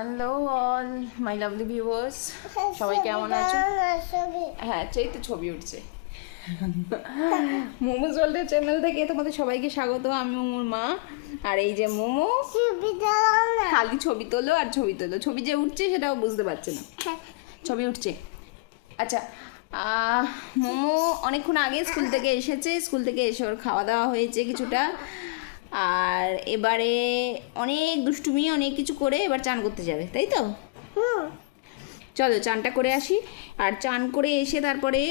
Hello all my lovely viewers, সবাই কেমন আছো? হ্যাঁ, সেই তো ছবি উঠছে। মোমোস ওয়ার্ল্ডের চ্যানেল থেকে তোমাদের সবাইকে স্বাগত। আমি মোমোর মা, আর এই যে মোমো খালি ছবি তোলো আর ছবি তোলো। ছবি যে উঠছে সেটাও বুঝতে পারছে না, ছবি উঠছে। আচ্ছা, মোমো অনেকক্ষণ আগে স্কুল থেকে এসেছে। স্কুল থেকে এসে ওর খাওয়া দাওয়া হয়েছে কিছুটা, আর এবারে অনেক দুষ্টুমি অনেক কিছু করে এবার চান করতে যাবে, তাই তো? চলো চানটা করে আসি, আর চান করে এসে তারপরে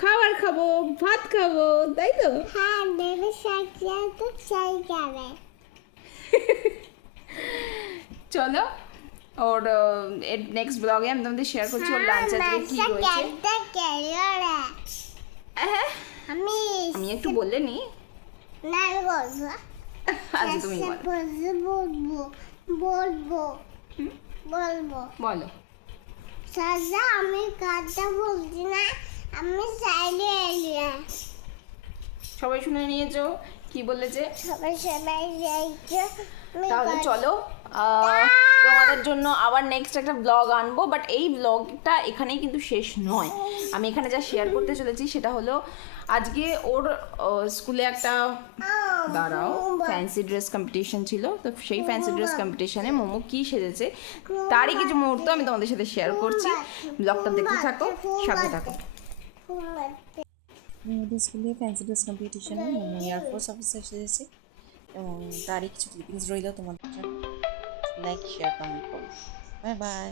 খাবার খাবো, ভাত খাবো, তাই তো? হ্যাঁ, বেবি শার্ক তো চাই যাবে। চলো, ওর এর নেক্সট ব্লগে আমি তোমাদের শেয়ার করছি ওর লাঞ্চ আজকে কি হয়েছে। হ্যাঁ, আমি আমি একটু বললে নি। না বলবো। আচ্ছা তুমি বলো। বলবো বলবো বলো। সাজা, আমি কাজটা বলছি না, আমি সাইডে এলিয়া। সবাই শুনে নিয়েছো কি বলেছে? সবাই যাইছো। তাহলে চলো, তোমাদের জন্য আবার নেক্সট একটা ব্লগ আনবো, বাট এই ব্লগটা এখানেই কিন্তু শেষ নয়। আমি এখানে যা শেয়ার করতে চলেছি সেটা হলো আজকে ওর স্কুলে একটা দাঁড়াও ফ্যান্সি ড্রেস কম্পিটিশন ছিল। তো সেই ফ্যান্সি ড্রেস কম্পিটিশনে মোমো কী সেজেছে তারই কিছু মুহূর্ত আমি তোমাদের সাথে শেয়ার করছি। ব্লগটা দেখতে থাকো, সাথে থাকো। মেয়েদের স্কুলে ফ্যান্সি ড্রেস কম্পিটিশনে মোমো এয়ারফোর্স অফিসার সেজেছে, এবং তারই কিছু ক্লিপিংস রইল তোমাদের জন্য। লাইক, শেয়ার, কমেন্ট করো। Bye bye.